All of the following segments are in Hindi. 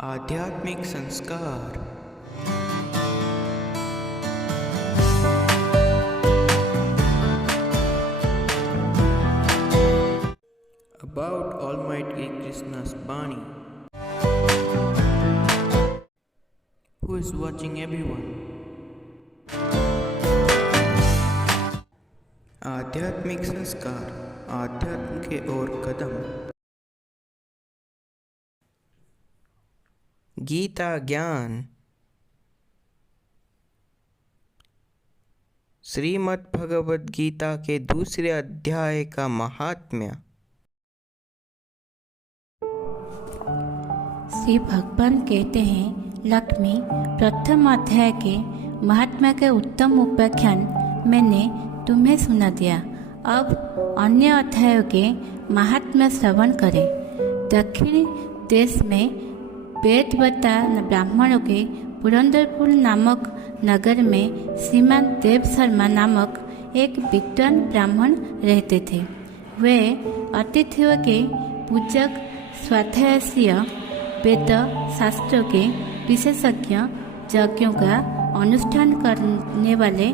आध्यात्मिक संस्कार। About Almighty Krishna's Bani. Who is watching everyone? आध्यात्मिक संस्कार, आध्यात्म के ओर कदम। गीता ज्ञान। श्रीमद् भगवद गीता के दूसरे अध्याय का महात्म्य। श्री भगवान कहते हैं, लक्ष्मी प्रथम अध्याय के महात्मा के उत्तम उपाख्यान मैंने तुम्हें सुना दिया। अब अन्य अध्यायों के महात्म्य श्रवण करें। दक्षिण देश में वेदवता ब्राह्मणों के पुरंदरपुर नामक नगर में श्रीमान देव शर्मा नामक एक विद्वान ब्राह्मण रहते थे। वे अतिथियों के पूजक, स्वाध्यायशीय, वेद शास्त्रों के विशेषज्ञ, यज्ञों का अनुष्ठान करने वाले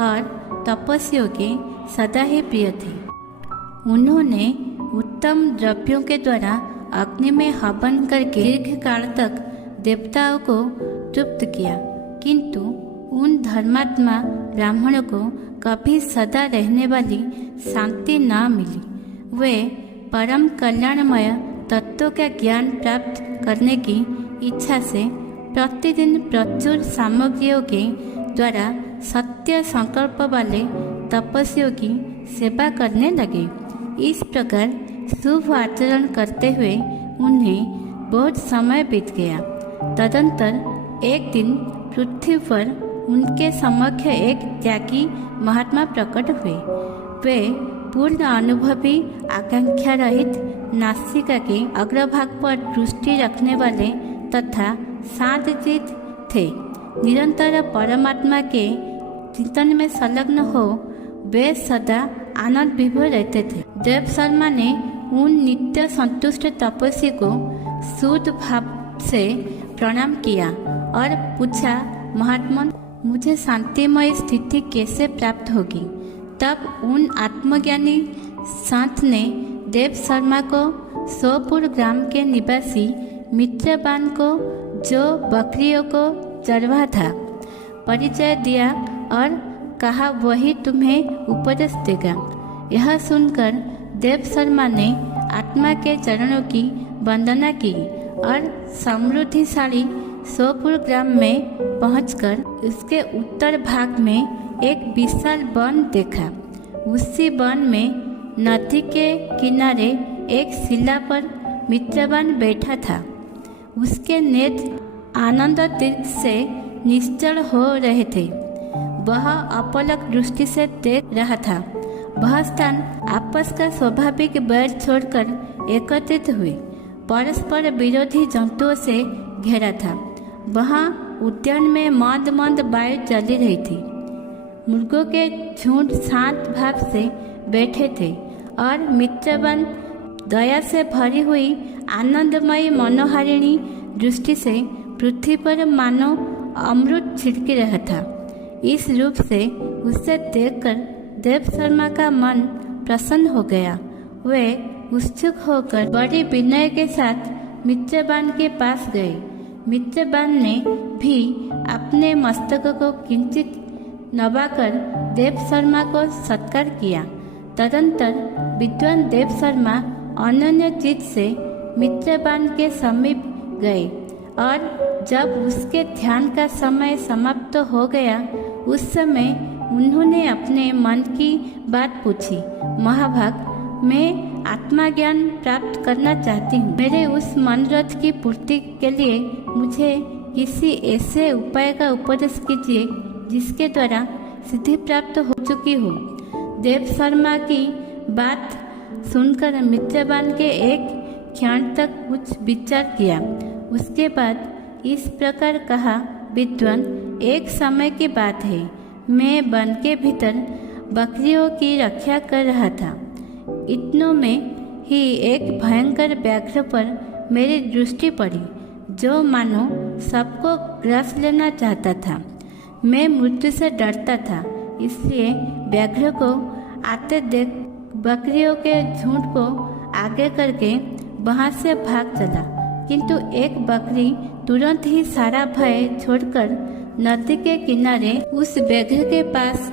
और तपस्वियों के सदा ही प्रिय थे। उन्होंने उत्तम द्रव्यों के द्वारा अग्नि में हवन करके दीर्घ काल तक देवताओं को तृप्त किया, किंतु उन धर्मात्मा ब्राह्मणों को कभी सदा रहने वाली शांति न मिली। वे परम कल्याणमय तत्वों का ज्ञान प्राप्त करने की इच्छा से प्रतिदिन प्रचुर सामग्रियों के द्वारा सत्य संकल्प वाले तपस्वियों की सेवा करने लगे। इस प्रकार शुभ आचरण करते हुए उन्हें बहुत समय बीत गया। तदंतर एक दिन पृथ्वी पर उनके समक्ष एक त्यागी महात्मा प्रकट हुए। वे पूर्ण अनुभवी, आकांक्षा रहित, नासिका के अग्रभाग पर दृष्टि रखने वाले तथा शांतचित थे। निरंतर परमात्मा के चिंतन में संलग्न हो वे सदा आनंद विभोर रहते थे। देव शर्मा ने उन नित्य संतुष्ट तपस्वी को शुद्ध भाव से प्रणाम किया और पूछा, महात्मा, मुझे शांतिमय स्थिति कैसे प्राप्त होगी? तब उन आत्मज्ञानी संत ने देव शर्मा को सोपुर ग्राम के निवासी मित्रबान को, जो बकरियों को चरवा था, परिचय दिया और कहा वही तुम्हें उपदेश देगा। यह सुनकर देव शर्मा ने आत्मा के चरणों की वंदना की और समृद्धिशाली सोपुर ग्राम में पहुंचकर उसके उत्तर भाग में एक विशाल वन देखा। उसी वन में नदी के किनारे एक शिला पर मित्रवान बैठा था। उसके नेत्र आनंद तीर्थ से निश्चल हो रहे थे। वह अपलक दृष्टि से देख रहा था। वह स्थान आपस का स्वाभाविक बैर छोड़कर एकत्रित हुए परस्पर विरोधी जंतुओं से घेरा था। वहाँ उद्यान में मंद मंद वायु चली रही थी। मुर्गों के झुंड शांत भाव से बैठे थे और मित्रवान दया से भरी हुई आनंदमयी मनोहारिणी दृष्टि से पृथ्वी पर मानो अमृत छिड़की रहा था। इस रूप से उसे देखकर देव शर्मा का मन प्रसन्न हो गया। वे उत्सुक होकर बड़ी विनय के साथ मित्रबान के पास गए। मित्रबान ने भी अपने मस्तक को किंचित नवाकर देव शर्मा को सत्कार किया। तदंतर विद्वान देव शर्मा अनन्य चित्त से मित्रबान के समीप गए और जब उसके ध्यान का समय समाप्त हो गया, उस समय उन्होंने अपने मन की बात पूछी। महाभाग, मैं आत्मज्ञान प्राप्त करना चाहती हूँ। मेरे उस मनोरथ की पूर्ति के लिए मुझे किसी ऐसे उपाय का उपदेश कीजिए जिसके द्वारा सिद्धि प्राप्त हो चुकी हो। देव शर्मा की बात सुनकर मित्रबान के एक क्षण तक कुछ विचार किया। उसके बाद इस प्रकार कहा, विद्वान, एक समय की बात है, मैं वन के भीतर बकरियों की रक्षा कर रहा था। इतनों में ही एक भयंकर व्याघ्र पर मेरी दृष्टि पड़ी, जो मानो सबको ग्रास लेना चाहता था। मैं मृत्यु से डरता था, इसलिए व्याघ्र को आते देख बकरियों के झुंड को आगे करके वहां से भाग चला, किंतु एक बकरी तुरंत ही सारा भय छोड़कर नदी के किनारे उस व्याघ्र के पास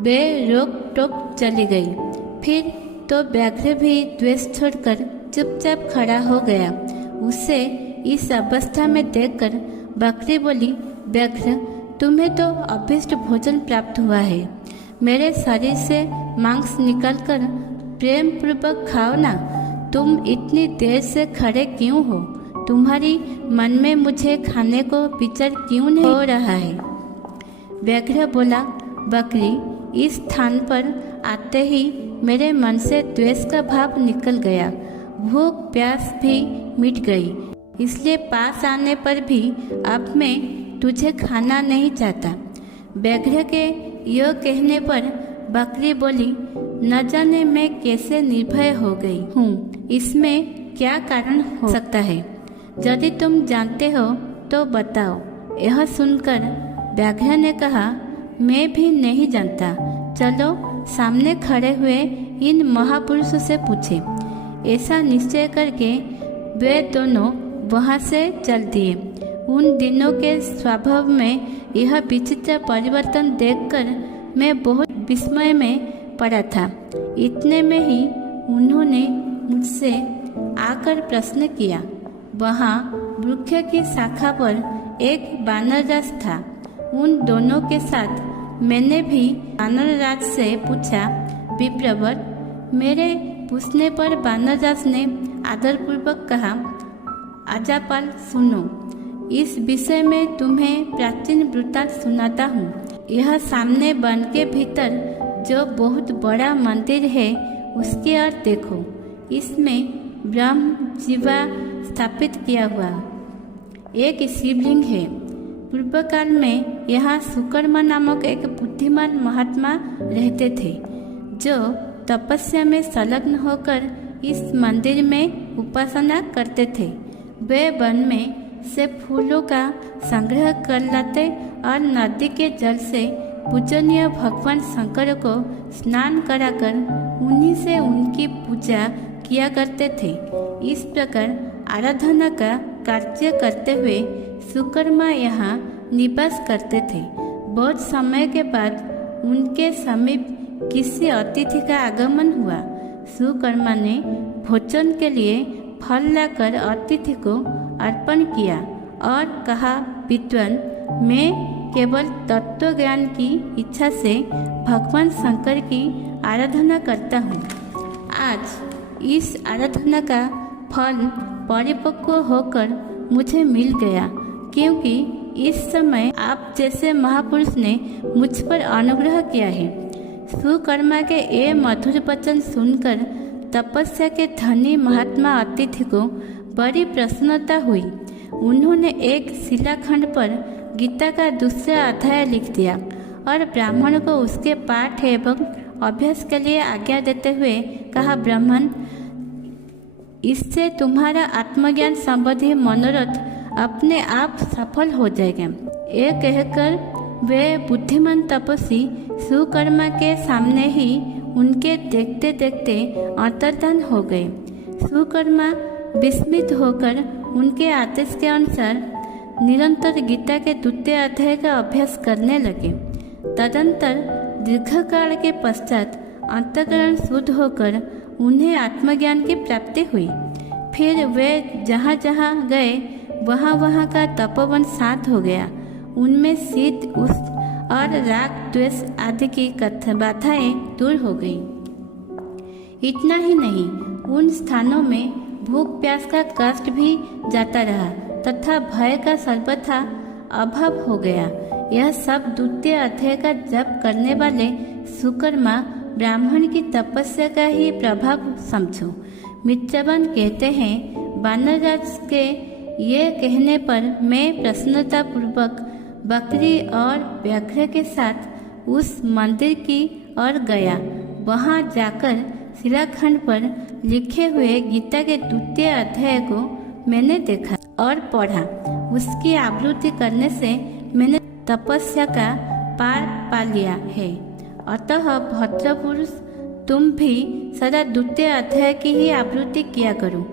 बेरोक टोक चली गई। फिर तो व्याघ्र भी द्वेष छोड़कर चुपचाप खड़ा हो गया। उसे इस अवस्था में देखकर बकरी बोली, व्याघ्र, तुम्हें तो अभीष्ट भोजन प्राप्त हुआ है। मेरे शरीर से मांस निकालकर प्रेम पूर्वक खाओ ना। तुम इतनी देर से खड़े क्यों हो? तुम्हारी मन में मुझे खाने को विचार क्यों नहीं हो रहा है? व्याघ्र बोला, बकरी, इस स्थान पर आते ही मेरे मन से द्वेष का भाव निकल गया। भूख प्यास भी मिट गई, इसलिए पास आने पर भी अब मैं तुझे खाना नहीं चाहता। व्याघ्र के यह कहने पर बकरी बोली, न जाने मैं कैसे निर्भय हो गई हूँ, इसमें क्या कारण हो सकता है? यदि तुम जानते हो तो बताओ। यह सुनकर व्याघ्र ने कहा, मैं भी नहीं जानता। चलो सामने खड़े हुए इन महापुरुषों से पूछे। ऐसा निश्चय करके वे दोनों वहां से चल दिए। उन दिनों के स्वभाव में यह विचित्र परिवर्तन देखकर मैं बहुत विस्मय में पड़ा था। इतने में ही उन्होंने मुझसे आकर प्रश्न किया। वहाँ वृक्ष की शाखा पर एक वानरराज था। उन दोनों के साथ मैंने भी वानरराज से पूछा, विप्रवर। मेरे पूछने पर वानरराज ने आदरपूर्वक कहा, आजापाल, सुनो, इस विषय में तुम्हें प्राचीन वृत्तांत सुनाता हूँ। यह सामने वन के भीतर जो बहुत बड़ा मंदिर है, उसकी ओर देखो। इसमें ब्रह्म जीवा स्थापित किया हुआ एक शिवलिंग है। पूर्व काल में यहाँ सुकर्मा नामक एक बुद्धिमान महात्मा रहते थे, जो तपस्या में संलग्न होकर इस मंदिर में उपासना करते थे। वे वन में से फूलों का संग्रह कर लाते और नदी के जल से पूजनीय भगवान शंकर को स्नान कराकर उन्हीं से उनकी पूजा किया करते थे। इस प्रकार आराधना का कार्य करते हुए सुकर्मा यहाँ निवास करते थे। बहुत समय के बाद उनके समीप किसी अतिथि का आगमन हुआ। सुकर्मा ने भोजन के लिए फल लाकर अतिथि को अर्पण किया और कहा, विद्वान, मैं केवल तत्व ज्ञान की इच्छा से भगवान शंकर की आराधना करता हूँ। आज इस आराधना का फल परिपक्व होकर मुझे मिल गया, क्योंकि इस समय आप जैसे महापुरुष ने मुझ पर अनुग्रह किया है। सुकर्मा के ये मधुर वचन सुनकर तपस्या के धनी महात्मा अतिथि को बड़ी प्रसन्नता हुई। उन्होंने एक शिलाखंड पर गीता का दूसरा अध्याय लिख दिया और ब्राह्मण को उसके पाठ एवं अभ्यास के लिए आज्ञा देते हुए कहा, ब्राह्मण, इससे तुम्हारा आत्मज्ञान संबंधी मनोरथ अपने आप सफल हो जाएगा। ये कहकर वे बुद्धिमान तपस्वी सुकर्मा के सामने ही उनके देखते देखते अंतर्धान हो गए। सुकर्मा विस्मित होकर उनके आदेश के अनुसार निरंतर गीता के द्वितीय अध्याय का अभ्यास करने लगे। तदंतर दीर्घकाल के पश्चात अंतःकरण शुद्ध होकर उन्हें आत्मज्ञान की प्राप्ति हुई। फिर वे जहाँ जहाँ गए वहाँ वहाँ का तपोवन शांत हो गया। उनमें शीत उष्ण और राग द्वेष आदि की बाधाएं दूर हो गई। इतना ही नहीं, उन स्थानों में भूख प्यास का कष्ट भी जाता रहा तथा भय का सर्वथा अभाव हो गया। यह सब द्वितीय अध्याय का जप करने वाले सुकर्मा ब्राह्मण की तपस्या का ही प्रभाव समझो। मित्रवन कहते हैं, वानरराज के ये कहने पर मैं प्रसन्नता पूर्वक बकरी और व्याघ्र के साथ उस मंदिर की ओर गया। वहां जाकर शिलाखंड पर लिखे हुए गीता के द्वितीय अध्याय को मैंने देखा। और पढ़ा। उसकी आवृत्ति करने से मैंने तपस्या का पार पा लिया है। अतः भद्रपुरुष, तुम भी सदा द्वितीय अध्याय की ही आवृत्ति किया करो।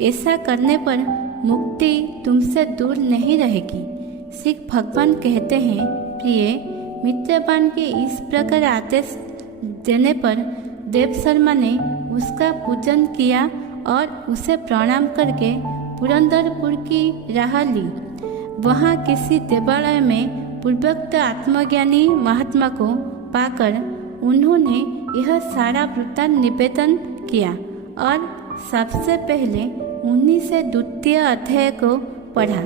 ऐसा करने पर मुक्ति तुमसे दूर नहीं रहेगी। श्री भगवान कहते हैं, प्रिय मित्रपान के इस प्रकार आदेश देने पर देव शर्मा ने उसका पूजन किया और उसे प्रणाम करके पुरंदरपुर की राह ली। वहाँ किसी देवालय में पूर्वोक्त आत्मज्ञानी महात्मा को पाकर उन्होंने यह सारा वृत्तांत निवेदन किया और सबसे पहले उन्हीं से द्वितीय अध्याय को पढ़ा।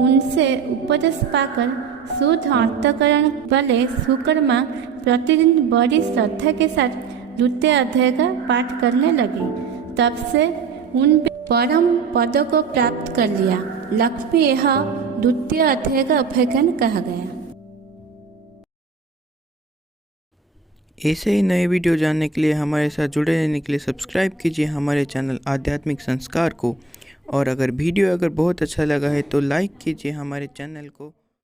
उनसे उपदेश पाकर शुद्ध अंतःकरण वाले सुकर्मा प्रतिदिन बड़ी श्रद्धा के साथ द्वितीय अध्याय का पाठ करने लगे। तब से उन परम पद को प्राप्त कर लिया। लक्ष्मी यह द्वितीय अध्याय का उपाख्यान कहा गया। ऐसे ही नए वीडियो जानने के लिए हमारे साथ जुड़े रहने के लिए सब्सक्राइब कीजिए हमारे चैनल आध्यात्मिक संस्कार को। और अगर वीडियो बहुत अच्छा लगा है तो लाइक कीजिए हमारे चैनल को।